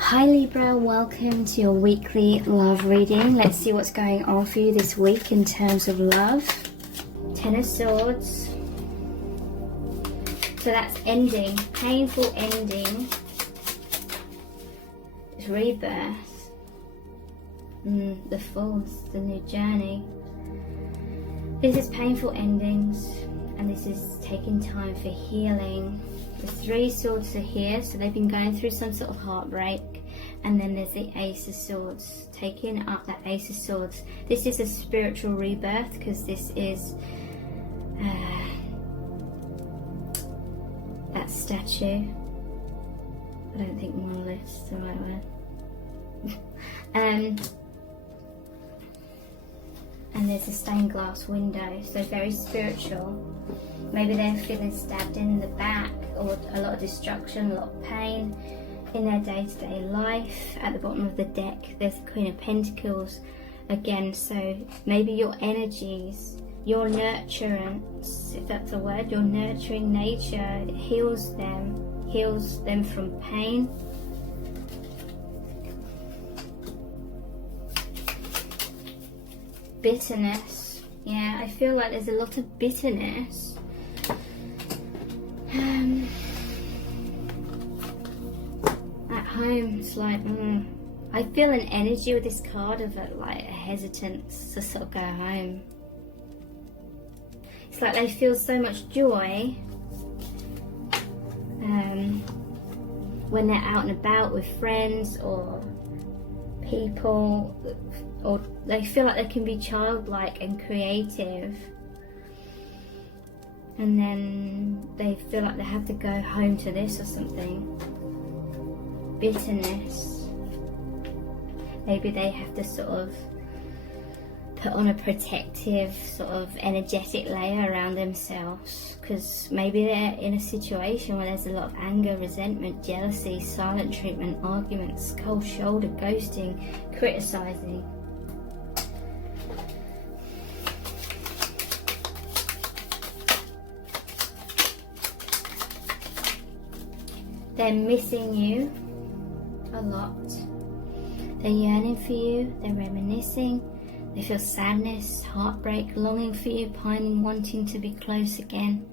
Hi Libra, welcome to your weekly love reading. Let's see what's going on for you this week in terms of love. Ten of Swords. So that's ending, painful ending. It's rebirth. The Fool's, the new journey. This is painful endings, and this is taking time for healing. The Three Swords are here, so they've been going through some sort of heartbreak. And then there's the Ace of Swords, taking up that Ace of Swords. This is a spiritual rebirth, because this is that statue. I don't think monolith is the right word. And there's a stained glass window, so very spiritual. Maybe they're feeling stabbed in the back, or a lot of destruction, a lot of pain in their day-to-day life. At the bottom of the deck there's the Queen of Pentacles again, so maybe your energies, your nurturance, if that's a word, your nurturing nature heals them from pain. Bitterness, yeah, I feel like there's a lot of bitterness. At home, it's like, I feel an energy with this card of a hesitance to sort of go home. It's like they feel so much joy when they're out and about with friends or people, or they feel like they can be childlike and creative, and then they feel like they have to go home to this or something. Bitterness. Maybe they have to sort of put on a protective sort of energetic layer around themselves, because maybe they're in a situation where there's a lot of anger, resentment, jealousy, silent treatment, arguments, cold shoulder, ghosting, criticizing. They're missing you a lot. They're yearning for you, they're reminiscing, they feel sadness, heartbreak, longing for you, pining, wanting to be close again.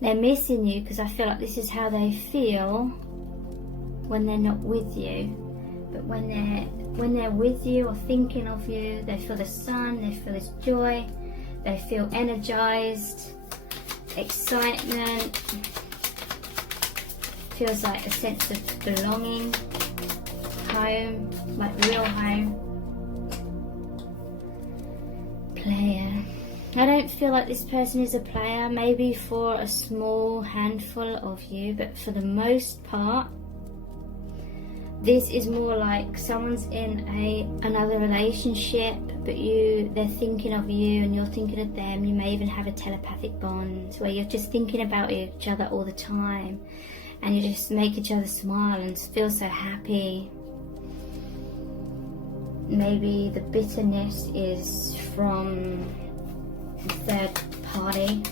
They're missing you because I feel like this is how they feel when they're not with you. But when they're with you or thinking of you, they feel the sun, they feel this joy, they feel energized, excitement. Feels like a sense of belonging, home, like real home. Player. I don't feel like this person is a player, maybe for a small handful of you, but for the most part this is more like someone's in another relationship, but they're thinking of you and you're thinking of them. You may even have a telepathic bond where you're just thinking about each other all the time, and you just make each other smile and feel so happy. Maybe the bitterness is from the third party.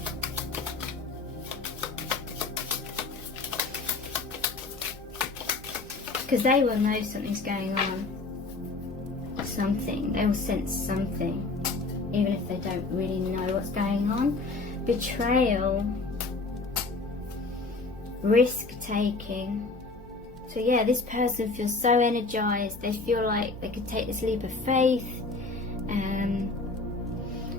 Because they will know something's going on. Something. They will sense something, even if they don't really know what's going on. Betrayal. Risk-taking. So yeah, this person feels so energized. They feel like they could take this leap of faith. They're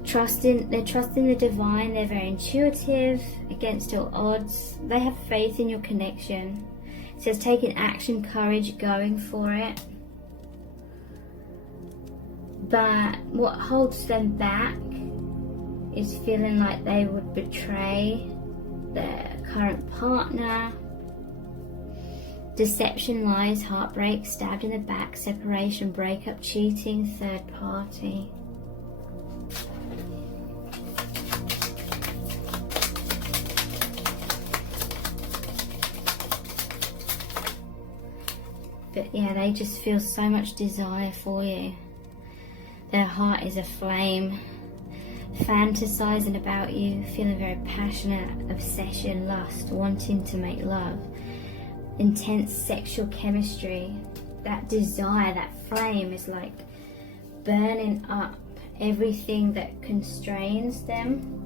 trusting the divine. They're very intuitive against all odds. They have faith in your connection. It says taking action, courage, going for it. But what holds them back is feeling like they would betray their current partner. Deception, lies, heartbreak, stabbed in the back, separation, breakup, cheating, third party. But yeah, they just feel so much desire for you. Their heart is aflame, fantasizing about you, feeling very passionate, obsession, lust, wanting to make love. intense sexual chemistry. That desire, that flame is like burning up everything that constrains them.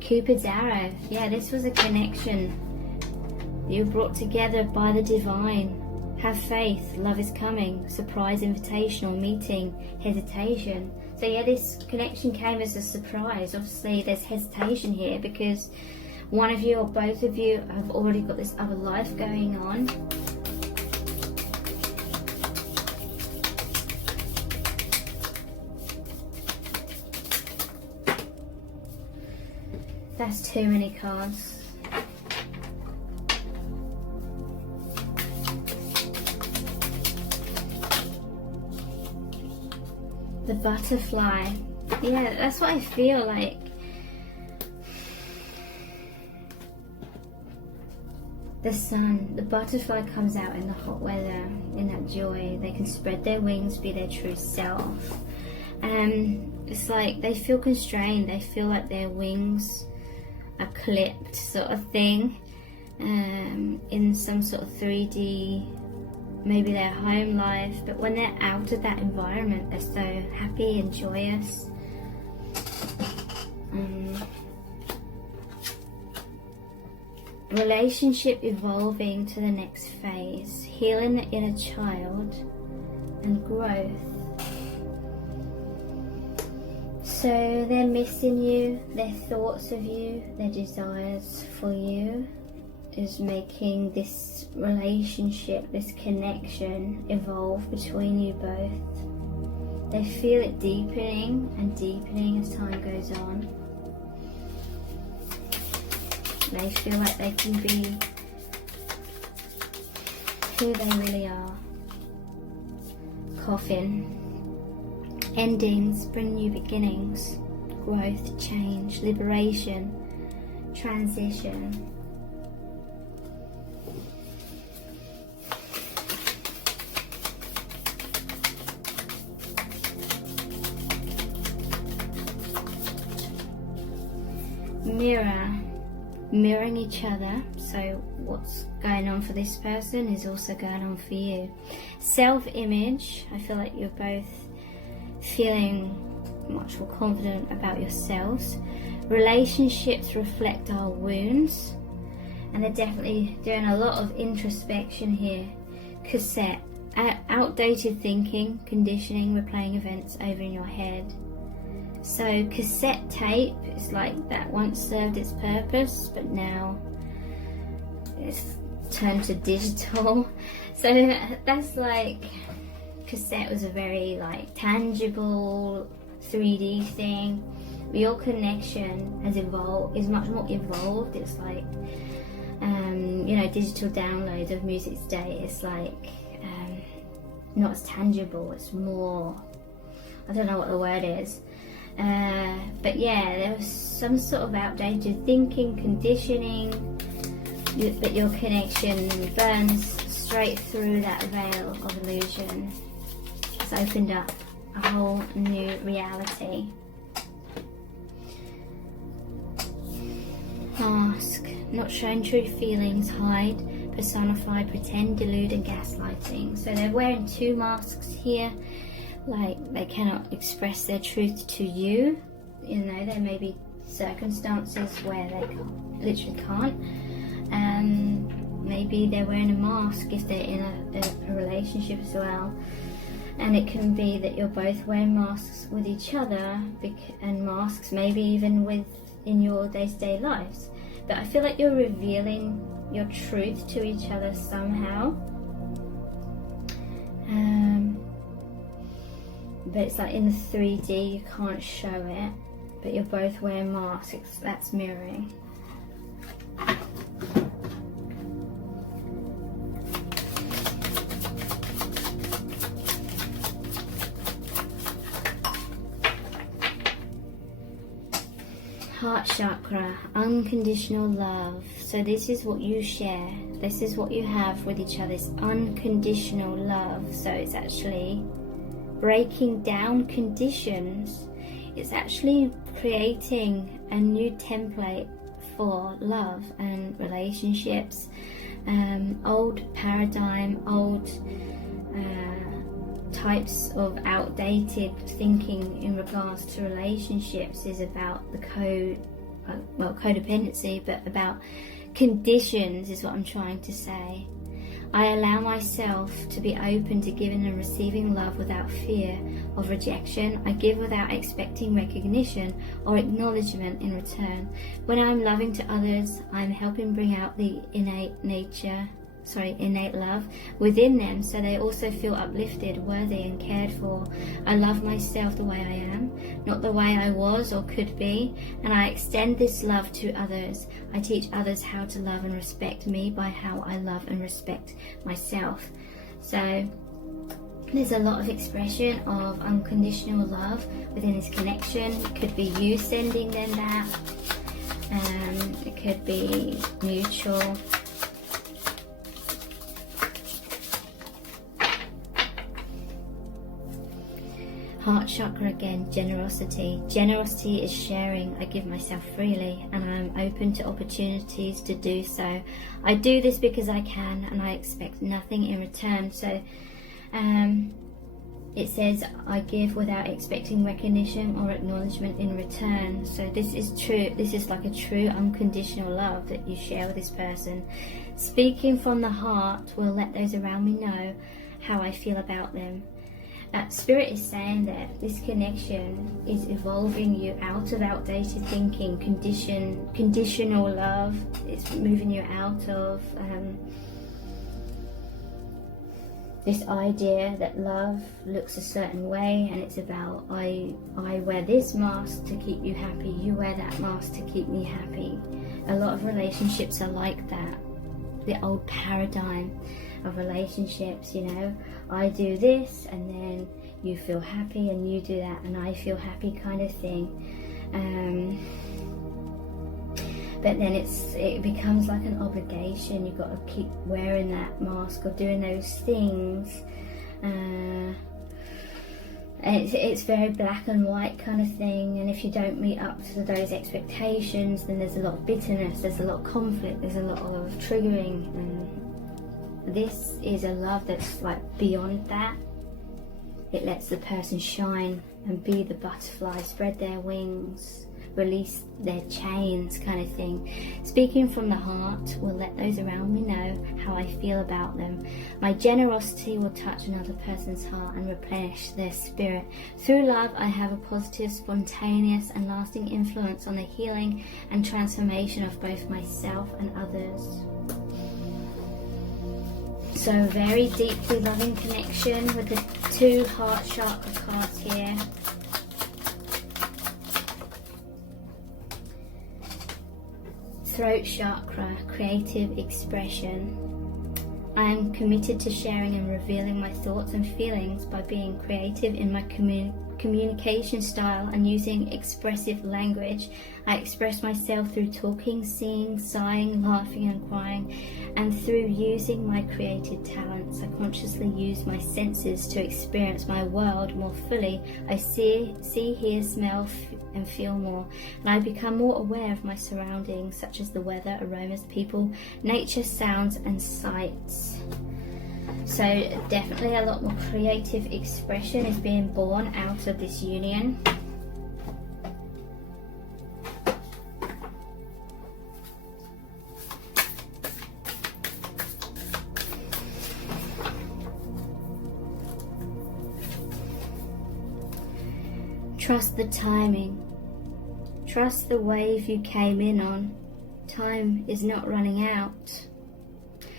Cupid's arrow. Yeah, this was a connection. You were brought together by the divine. Have faith, love is coming, surprise invitation or meeting, hesitation. So yeah, this connection came as a surprise. Obviously there's hesitation here because one of you or both of you have already got this other life going on. That's too many cards. The butterfly. Yeah, that's what I feel like. The sun, the butterfly comes out in the hot weather, in that joy. They can spread their wings, be their true self. It's like they feel constrained. They feel like their wings are clipped, sort of thing, in some sort of 3D, maybe their home life, but when they're out of that environment, they're so happy and joyous. Relationship evolving to the next phase, healing the inner child and growth. So they're missing you, their thoughts of you, their desires for you is making this relationship, this connection evolve between you both. They feel it deepening and deepening as time goes on. They feel like they can be who they really are. Coffin. Endings bring new beginnings. Growth, change, liberation, transition. Mirror. Mirroring each other. So what's going on for this person is also going on for you. Self-image. I feel like you're both feeling much more confident about yourselves. Relationships reflect our wounds, and they're definitely doing a lot of introspection here. Cassette. Outdated thinking, conditioning, replaying events over in your head. So cassette tape is like that once served its purpose, but now it's turned to digital. So that's like, cassette was a very like tangible 3D thing. Your connection has evolved, is much more evolved. It's like you know, digital downloads of music today. It's like not as tangible. It's more, I don't know what the word is. But yeah, there was some sort of outdated thinking, conditioning, but your connection burns straight through that veil of illusion. It's opened up a whole new reality. Mask. Not showing true feelings, hide, personify, pretend, delude and gaslighting. So they're wearing two masks here. Like they cannot express their truth to you. You know, there may be circumstances where they literally can't. Maybe they're wearing a mask if they're in a relationship as well. And it can be that you're both wearing masks with each other, and masks maybe even in your day-to-day lives. But I feel like you're revealing your truth to each other somehow. But it's like in the 3D, you can't show it, but you're both wearing masks. That's mirroring. Heart chakra, unconditional love. So this is what you share. This is what you have with each other, is unconditional love. So it's actually breaking down conditions. It's actually creating a new template for love and relationships. Old paradigm, old types of outdated thinking in regards to relationships is about the codependency, but about conditions is what I'm trying to say. I allow myself to be open to giving and receiving love without fear of rejection. I give without expecting recognition or acknowledgement in return. When I'm loving to others, I'm helping bring out the innate love within them, so they also feel uplifted, worthy and cared for. I love myself the way I am, not the way I was or could be, and I extend this love to others. I teach others how to love and respect me by how I love and respect myself. So there's a lot of expression of unconditional love within this connection. It could be you sending them that, it could be mutual. Heart chakra again, generosity. Generosity is sharing. I give myself freely and I'm open to opportunities to do so. I do this because I can and I expect nothing in return. So it says I give without expecting recognition or acknowledgement in return. So this is true. This is like a true unconditional love that you share with this person. Speaking from the heart will let those around me know how I feel about them. Spirit is saying that this connection is evolving you out of outdated thinking, conditional love. It's moving you out of this idea that love looks a certain way, and it's about I wear this mask to keep you happy, you wear that mask to keep me happy. A lot of relationships are like that. The old paradigm of relationships, you know, I do this and then you feel happy and you do that and I feel happy kind of thing. But then it becomes like an obligation. You've got to keep wearing that mask or doing those things. And it's very black and white kind of thing, and if you don't meet up to those expectations, then there's a lot of bitterness, there's a lot of conflict, there's a lot of triggering. And this is a love that's like beyond that. It lets the person shine and be the butterfly, spread their wings, release their chains kind of thing. Speaking from the heart will let those around me know how I feel about them. My generosity will touch another person's heart and replenish their spirit. Through love, I have a positive, spontaneous and lasting influence on the healing and transformation of both myself and others. So very deeply loving connection with the 2 heart chakra cards here. Throat chakra, creative expression. I am committed to sharing and revealing my thoughts and feelings by being creative in my communication style and using expressive language. I express myself through talking, singing, sighing, laughing and crying, and through using my creative talents. I consciously use my senses to experience my world more fully. I see, hear, smell and feel more, and I become more aware of my surroundings, such as the weather, aromas, people, nature, sounds and sights. So definitely a lot more creative expression is being born out of this union. Trust the timing. Trust the wave you came in on. Time is not running out.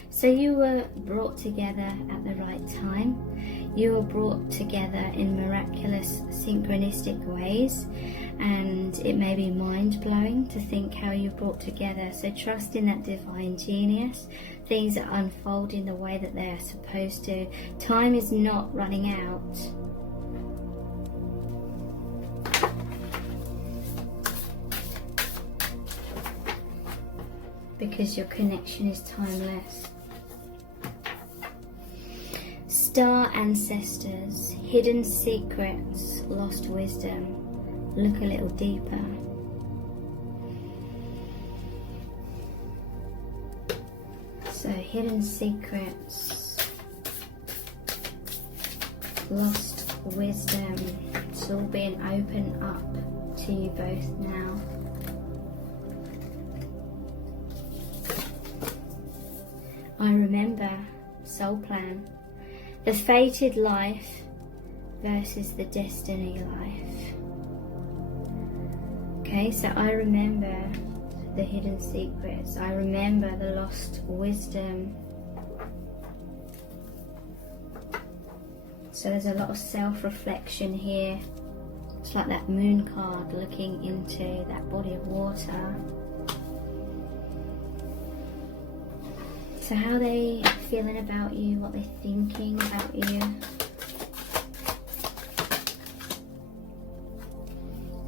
So you were brought together at the right time. You were brought together in miraculous, synchronistic ways, and it may be mind-blowing to think how you brought together. So trust in that divine genius. Things are unfolding the way that they are supposed to. Time is not running out. because your connection is timeless. Star ancestors, hidden secrets, lost wisdom. Look a little deeper. So hidden secrets, lost wisdom. It's all being opened up to you both now. I remember, soul plan, the fated life versus the destiny life. Okay, so I remember the hidden secrets. I remember the lost wisdom. So there's a lot of self-reflection here. It's like that moon card looking into that body of water. So how are they feeling about you? What they're thinking about you?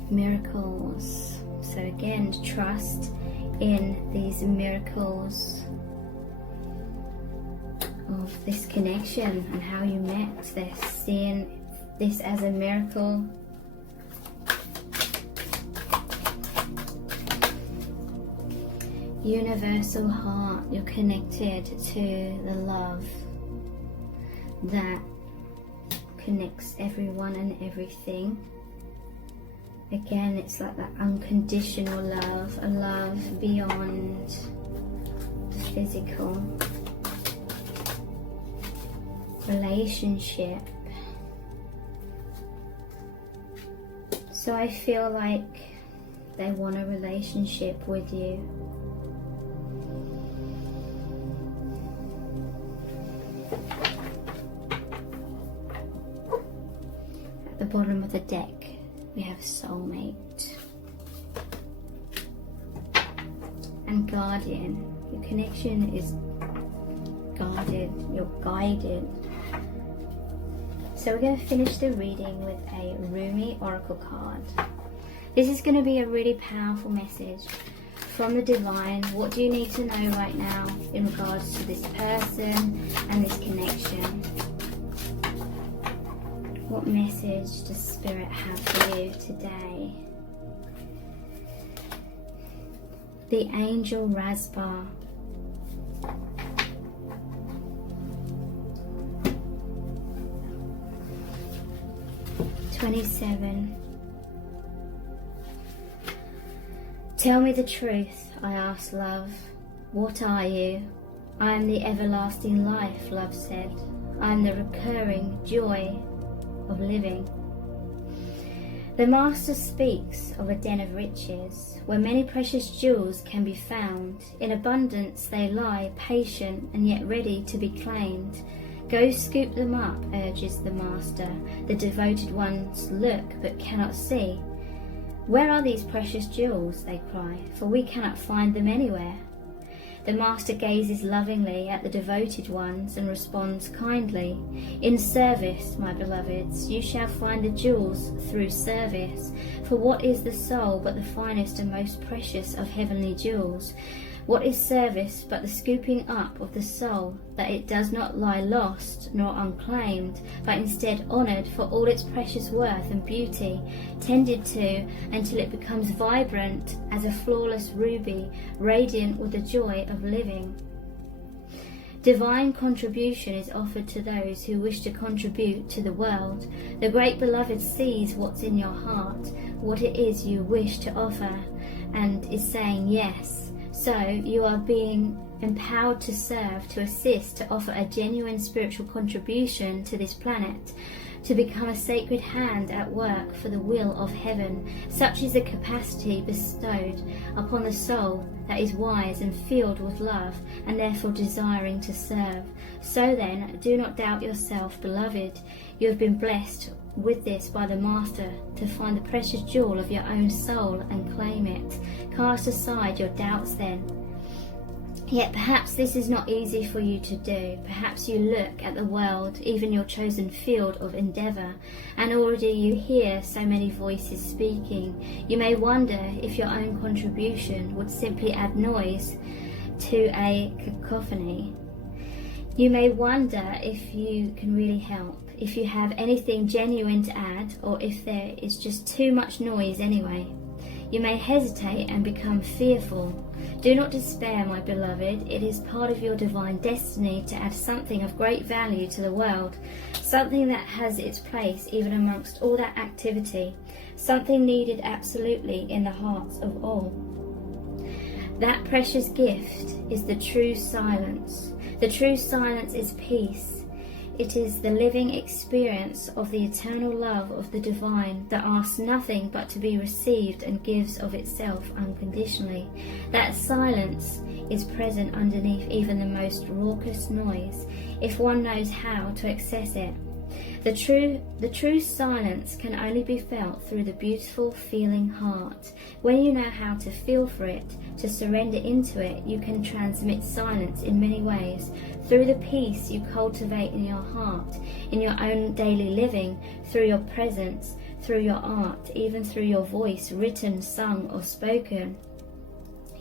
Miracles. So again, trust in these miracles of this connection and how you met this, seeing this as a miracle. Universal heart, you're connected to the love that connects everyone and everything. Again, it's like that unconditional love, a love beyond the physical. Relationship. So I feel like they want a relationship with you. At the bottom of the deck, we have soulmate and guardian. Your connection is guarded, you're guided. So we're going to finish the reading with a Rumi Oracle card. This is going to be a really powerful message from the divine. What do you need to know right now in regards to this person and this connection? What message does Spirit have for you today? The angel Rasbar. "27. Tell me the truth, I asked love. What are you? I am the everlasting life, love said. I am the recurring joy of living. The Master speaks of a den of riches, where many precious jewels can be found. In abundance they lie, patient and yet ready to be claimed. Go scoop them up, urges the Master. The devoted ones look but cannot see. Where are these precious jewels, they cry, for we cannot find them anywhere. The Master gazes lovingly at the devoted ones and responds kindly. In service, my beloveds, you shall find the jewels through service. For what is the soul but the finest and most precious of heavenly jewels? What is service but the scooping up of the soul, that it does not lie lost nor unclaimed, but instead honoured for all its precious worth and beauty, tended to until it becomes vibrant as a flawless ruby, radiant with the joy of living. Divine contribution is offered to those who wish to contribute to the world. The great beloved sees what's in your heart, what it is you wish to offer, and is saying yes. So you are being empowered to serve, to assist, to offer a genuine spiritual contribution to this planet, to become a sacred hand at work for the will of heaven. Such is the capacity bestowed upon the soul that is wise and filled with love, and therefore desiring to serve. So then, do not doubt yourself, beloved. You have been blessed with this by the Master, to find the precious jewel of your own soul and claim it. Cast aside your doubts then. Yet perhaps this is not easy for you to do. Perhaps you look at the world, even your chosen field of endeavour, and already you hear so many voices speaking. You may wonder if your own contribution would simply add noise. to a cacophony. You may wonder if you can really help, if you have anything genuine to add, or if there is just too much noise anyway. You may hesitate and become fearful. Do not despair, my beloved. It is part of your divine destiny to add something of great value to the world, something that has its place even amongst all that activity, something needed absolutely in the hearts of all. That precious gift is the true silence. The true silence is peace. It is the living experience of the eternal love of the divine that asks nothing but to be received and gives of itself unconditionally. That silence is present underneath even the most raucous noise, if one knows how to access it. The true silence can only be felt through the beautiful feeling heart. When you know how to feel for it, to surrender into it, you can transmit silence in many ways. Through the peace you cultivate in your heart, in your own daily living, through your presence, through your art, even through your voice, written, sung or spoken.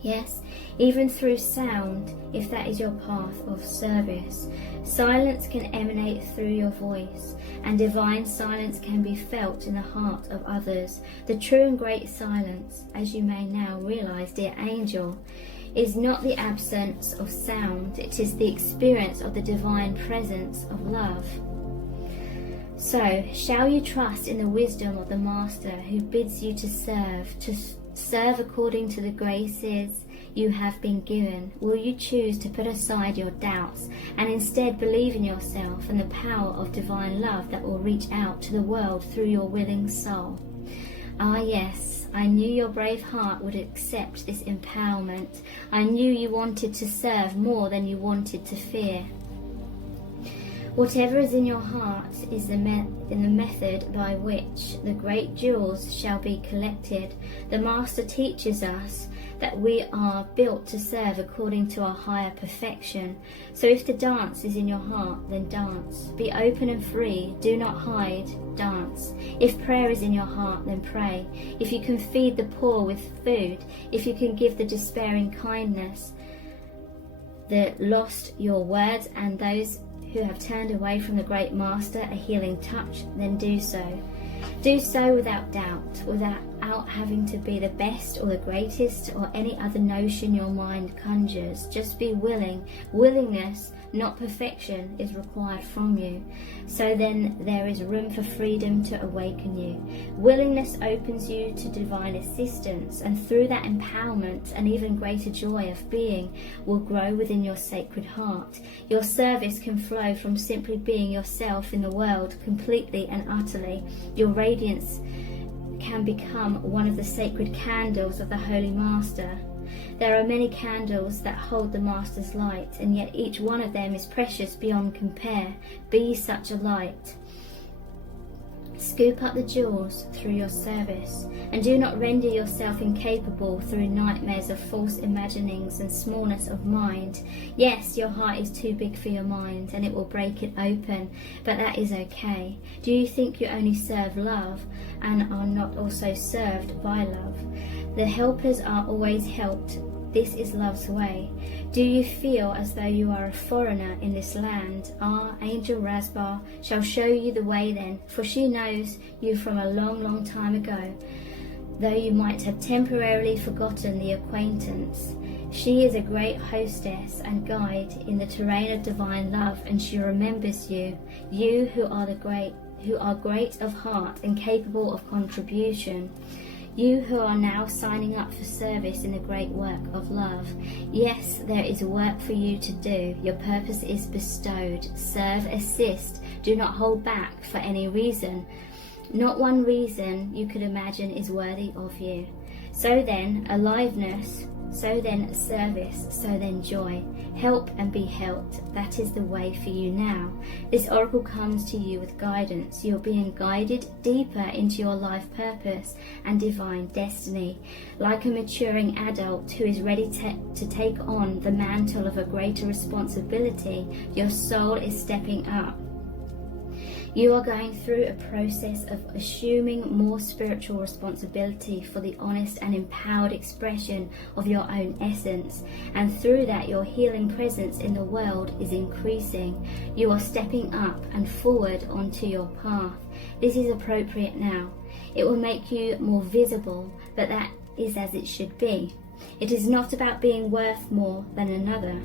Yes, even through sound, if that is your path of service. Silence can emanate through your voice, and divine silence can be felt in the heart of others. The true and great silence, as you may now realize, dear angel, is not the absence of sound, it is the experience of the divine presence of love. So, shall you trust in the wisdom of the Master who bids you to serve according to the graces you have been given? Will you choose to put aside your doubts and instead believe in yourself and the power of divine love that will reach out to the world through your willing soul? Ah yes, I knew your brave heart would accept this empowerment. I knew you wanted to serve more than you wanted to fear. Whatever is in your heart is in the method by which the great jewels shall be collected. The Master teaches us that we are built to serve according to our higher perfection. So if the dance is in your heart, then dance. Be open and free, do not hide, dance. If prayer is in your heart, then pray. If you can feed the poor with food, if you can give the despairing kindness, the lost your words, and those who have turned away from the great Master a healing touch, then do so. Do so without doubt, without having to be the best or the greatest or any other notion your mind conjures. Just be willing. Willingness, not perfection, is required from you. So then there is room for freedom to awaken you. Willingness opens you to divine assistance, and through that empowerment, an even greater joy of being will grow within your sacred heart. Your service can flow from simply being yourself in the world completely and utterly. Your radiance can become one of the sacred candles of the Holy Master. There are many candles that hold the Master's light, and yet each one of them is precious beyond compare. Be such a light. Scoop up the jewels through your service, and do not render yourself incapable through nightmares of false imaginings and smallness of mind. Yes, your heart is too big for your mind, and it will break it open, but that is okay. Do you think you only serve love, and are not also served by love? The helpers are always helped. This is love's way. Do you feel as though you are a foreigner in this land? Ah, Angel Rasbar shall show you the way then, for she knows you from a long, long time ago, though you might have temporarily forgotten the acquaintance. She is a great hostess and guide in the terrain of divine love, and she remembers you, you who are great of heart and capable of contribution. You who are now signing up for service in the great work of love. Yes, there is work for you to do. Your purpose is bestowed. Serve, assist. Do not hold back for any reason. Not one reason you could imagine is worthy of you. So then, aliveness. So then, service. So then, joy. Help and be helped. That is the way for you now. This oracle comes to you with guidance. You're being guided deeper into your life purpose and divine destiny. Like a maturing adult who is ready to take on the mantle of a greater responsibility, your soul is stepping up. You are going through a process of assuming more spiritual responsibility for the honest and empowered expression of your own essence, and through that your healing presence in the world is increasing. You are stepping up and forward onto your path. This is appropriate now. It will make you more visible, but that is as it should be. It is not about being worth more than another.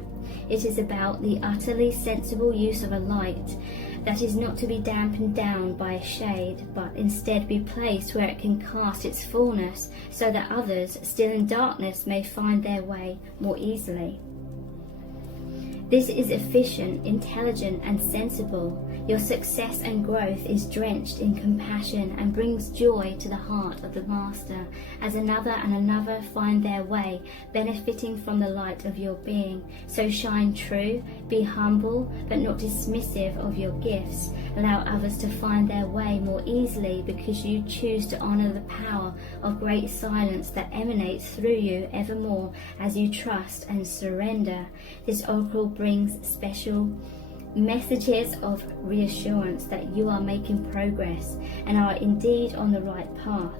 It is about the utterly sensible use of a light that is not to be dampened down by a shade, but instead be placed where it can cast its fullness, so that others, still in darkness, may find their way more easily. This is efficient, intelligent, and sensible. Your success and growth is drenched in compassion and brings joy to the heart of the Master, as another and another find their way, benefiting from the light of your being. So shine true, be humble, but not dismissive of your gifts. Allow others to find their way more easily, because you choose to honor the power of great silence that emanates through you evermore as you trust and surrender. This oracle brings special messages of reassurance that you are making progress and are indeed on the right path.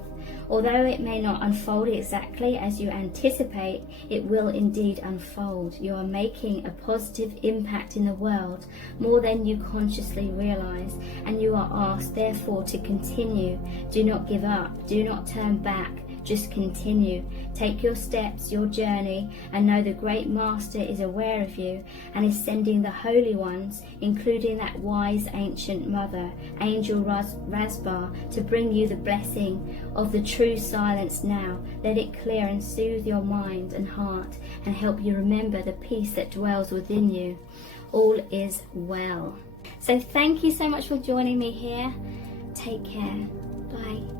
Although it may not unfold exactly as you anticipate, it will indeed unfold. You are making a positive impact in the world, more than you consciously realize, and you are asked therefore to continue. Do not give up, do not turn back. Just continue. Take your steps, your journey, and know the great Master is aware of you and is sending the holy ones, including that wise ancient mother, Angel Rasbar, to bring you the blessing of the true silence now. Let it clear and soothe your mind and heart and help you remember the peace that dwells within you. All is well. So thank you so much for joining me here. Take care. Bye.